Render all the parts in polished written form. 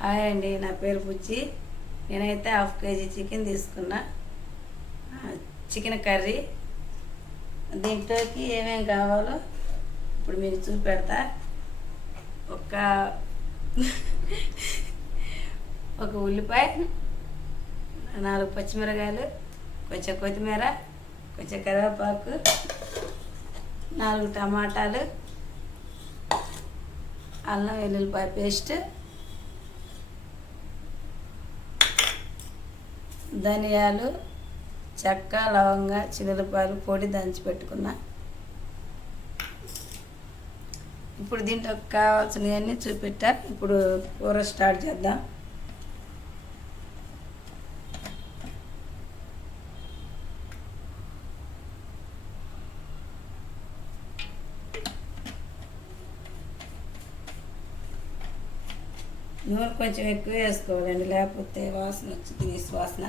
Hi అండి, నా పేరు బుజ్జి. నేనైతే హాఫ్ కేజీ చికెన్ తీసుకున్నా. Chicken curry. దీంట్లోకి ఏమేమి కావాలో ఇప్పుడు మీకు చూపెడతా. ఒక ఒక ఉల్లిపాయ, 4 పచ్చిమిరకాయలు, కొంచెం కొత్తిమీర, కొంచెం కరివేపాకు, 4 టమాటాలు, అల్లం వెల్లుల్లిపాయ పేస్ట్, ధనియాలు, చెక్క, లవంగ, చిన్నులపాయలు పొడి దంచి పెట్టుకున్నా. ఇప్పుడు దీంట్లో కావాల్సినవన్నీ చూపెట్టా. ఇప్పుడు కూర స్టార్ట్ చేద్దాం. నూనె కొంచెం ఎక్కువ వేసుకోవాలండి, లేకపోతే వాసన వచ్చి తినేసి వాసన.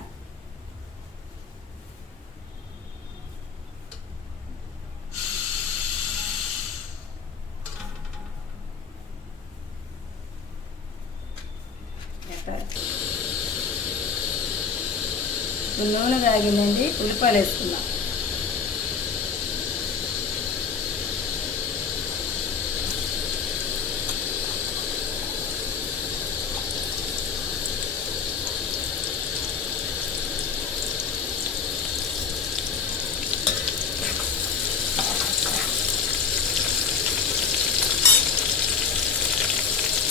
నూనె కాగిందండి, ఉల్లిపాయలు వేసుకుందాం.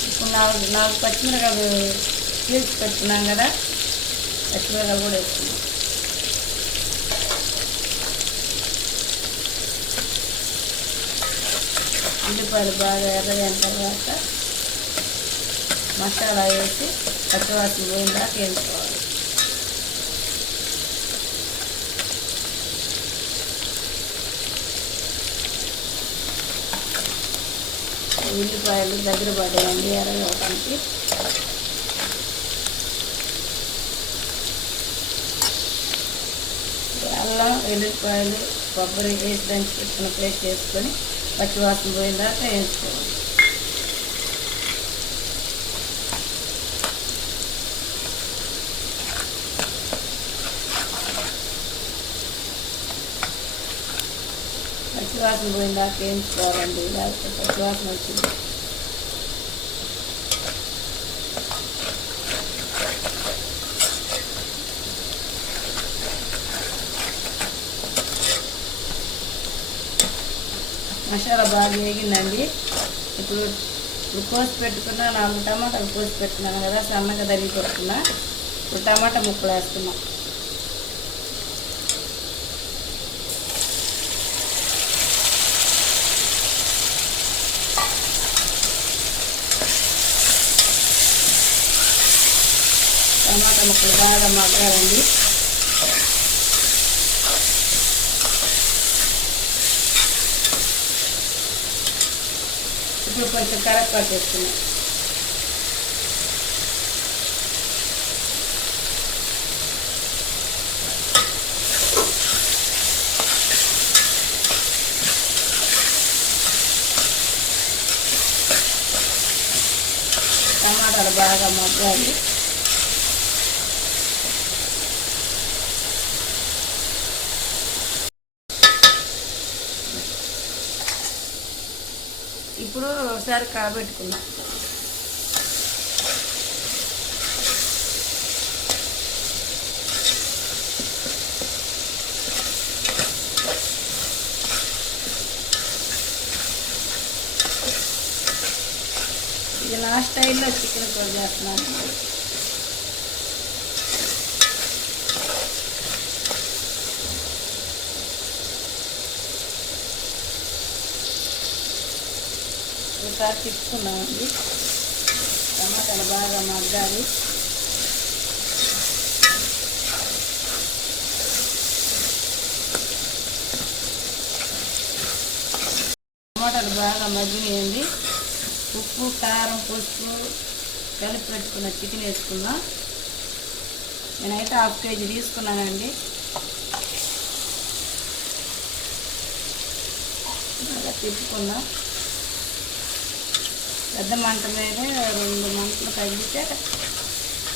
ఇప్పుడు నాలుగు పచ్చిమిరకాయలు తీసి పెట్టుకున్నాం కదా, పచ్చిమిరకాయలు కూడా వేసుకున్నాం. ఉల్లిపాయలు బాగా ఎర్రగైన తర్వాత మసాలా వేసి పచ్చివాసన పోయిందాక వేసుకోవాలి. ఉల్లిపాయలు దగ్గర పడ్డాయండి ఎర్రగవడానికి. అల్లం వెల్లుల్లిపాయలు కొబ్బరి వేసి దంచి పెట్టుకున్న పేస్ట్ వేసుకొని పచ్చివాసన పోయిందాక వేసుకోవాలి. పచ్చివాసన పోయిందాక వేయించుకోవాలండి, లేకపోతే పచ్చివాసన వచ్చింది. మసాలా బాగా వేగిందండి. ఇప్పుడు కోసి పెట్టుకున్న 4 టమాటాలు కోసి పెట్టుకున్నాను కదా, సన్నగా తరిగి పెట్టుకున్నా. ఇప్పుడు టమాటా ముక్కలు వేస్తున్నాం. టమాటా ముక్కలు బాగా మగ్గాలండి. ఇప్పుడు కొంచెం కరివేపాకు వేస్తున్నాం. టమాటాలు బాగా మగ్గాలి. ఇప్పుడు ఒకసారి కాబెట్టుకున్నాం. ఇది నా స్టైల్లో చికెన్ కూర చేస్తున్నాను. ఒకసారి తిప్పుకున్నామండి. టమాటాలు బాగా మగ్గాలి. టమాటాలు బాగా మగ్గినాయండి. ఉప్పు, కారం, పసుపు కలిపి పెట్టుకున్న చికెన్ వేసుకుందాం. నేనైతే హాఫ్ కేజీ తీసుకున్నానండి. బాగా తిప్పుకుందాం. పెద్ద మంట మీద 2 మంటలు తగ్గితే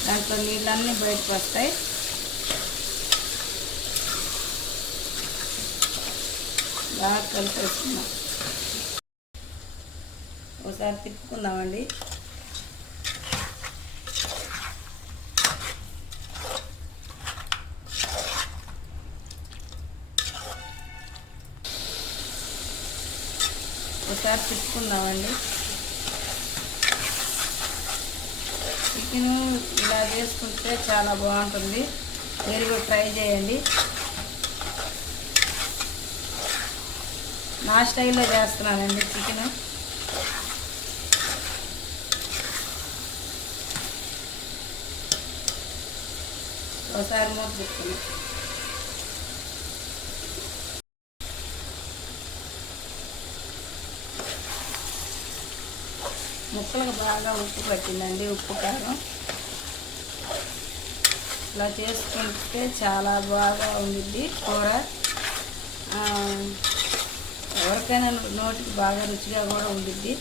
దాంట్లో నీళ్ళన్నీ బయటకు వస్తాయి. బాగా కలిపేస్తున్నాం. ఒకసారి తిప్పుకుందామండి. ఒకసారి తిప్పుకుందామండి. చికెను ఇలా చేసుకుంటే చాలా బాగుంటుంది. మీరు కూడా ట్రై చేయండి. నా స్టైల్లో చేస్తున్నానండి చికెను. ఒకసారి మూత పెట్టుకుని ముక్కలకు బాగా ఉప్పు పట్టిందండి. ఉప్పు కారం ఇలా చేసుకుంటే చాలా బాగా ఉండిద్ది కూర. ఎవరికైనా నోటికి బాగా రుచిగా కూడా ఉండిద్ది.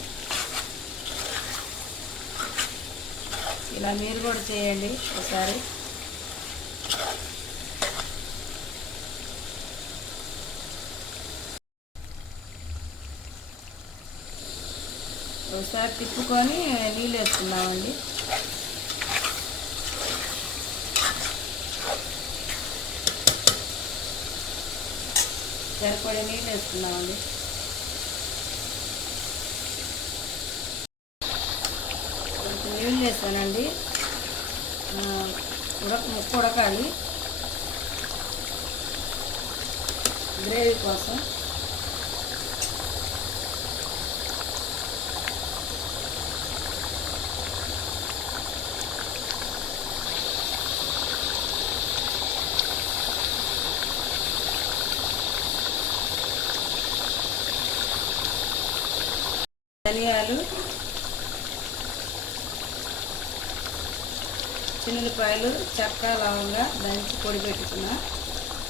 ఇలా మీరు కూడా చేయండి ఒకసారి. ఒకసారి తిప్పుకొని నీళ్ళు వేసుకుందామండి. సరిపడే నీళ్ళు వేసుకుందామండి. కొంచెం నీళ్ళు వేస్తానండి. ముక్క ఉడకాలి గ్రేవీ కోసం. ధనియాలు, చిన్నులపాయలు, చెక్క, లవంగా దంచి పొడి పెట్టుకున్న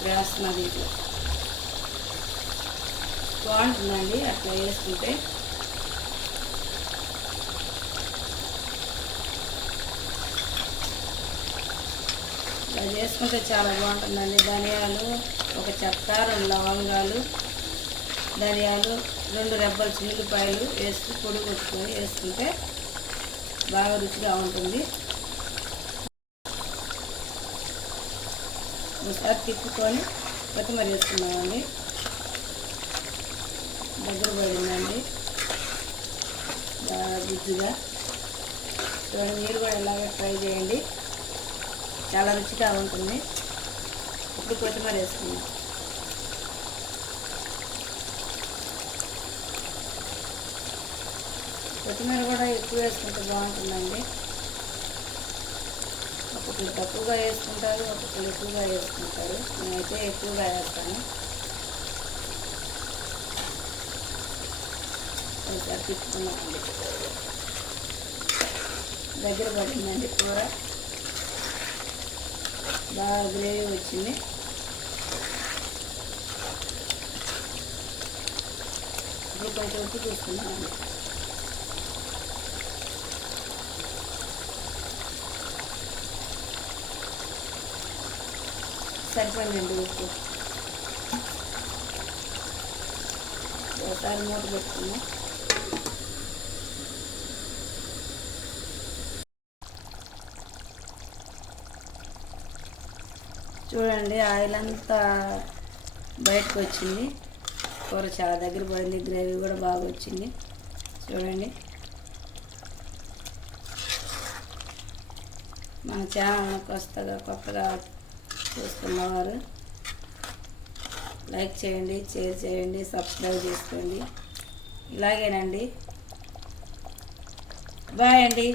వేస్తున్నా. దీంట్లో బాగుంటుందండి అట్లా వేసుకుంటే. ఇలా చేసుకుంటే చాలా బాగుంటుందండి. ధనియాలు, ఒక చెక్క, 2 లవంగాలు, ధనియాలు, 2 రెబ్బలు చిన్నులపాయలు వేసి పొడి కొట్టుకొని వేసుకుంటే బాగా రుచిగా ఉంటుంది. ఒకసారి తిప్పుకొని కొత్తిమీర వేసుకున్నామండి. దగ్గర పడిందండి బాగా గుజ్జుగా. చూడండి, మీరు కూడా ఇలాగే ట్రై చేయండి, చాలా రుచిగా ఉంటుంది. ఇప్పుడు కొత్తిమీర వేసుకున్నాం. కొత్తిమీర కూడా ఎక్కువ వేసుకుంటే బాగుంటుందండి. ఒక్కొక్కరు తక్కువగా వేసుకుంటారు, ఒక్కొక్కరు ఎక్కువగా వేసుకుంటారు. నేనైతే ఎక్కువగా వేస్తాను. ఒకసారి తిప్పుకున్నామండి. దగ్గర పడిందండి కూర, బాగా గ్రేవీ వచ్చింది. ఇప్పుడు కొంచెం ఉప్పు చూసుకున్నామండి. సరిపోయిందండి ఉప్పు. ఒకసారి మూత పెట్టుకున్నాం. చూడండి, ఆయిల్ అంతా బయటకు వచ్చింది. కూర చాలా దగ్గర పడింది. గ్రేవీ కూడా బాగా వచ్చింది. చూడండి, మన ఛానల్ కొత్తగా చూస్తున్నవారు లైక్ చేయండి, షేర్ చేయండి, సబ్స్క్రైబ్ చేసుకోండి. ఇలాగేనండి. బాయ్ అండి.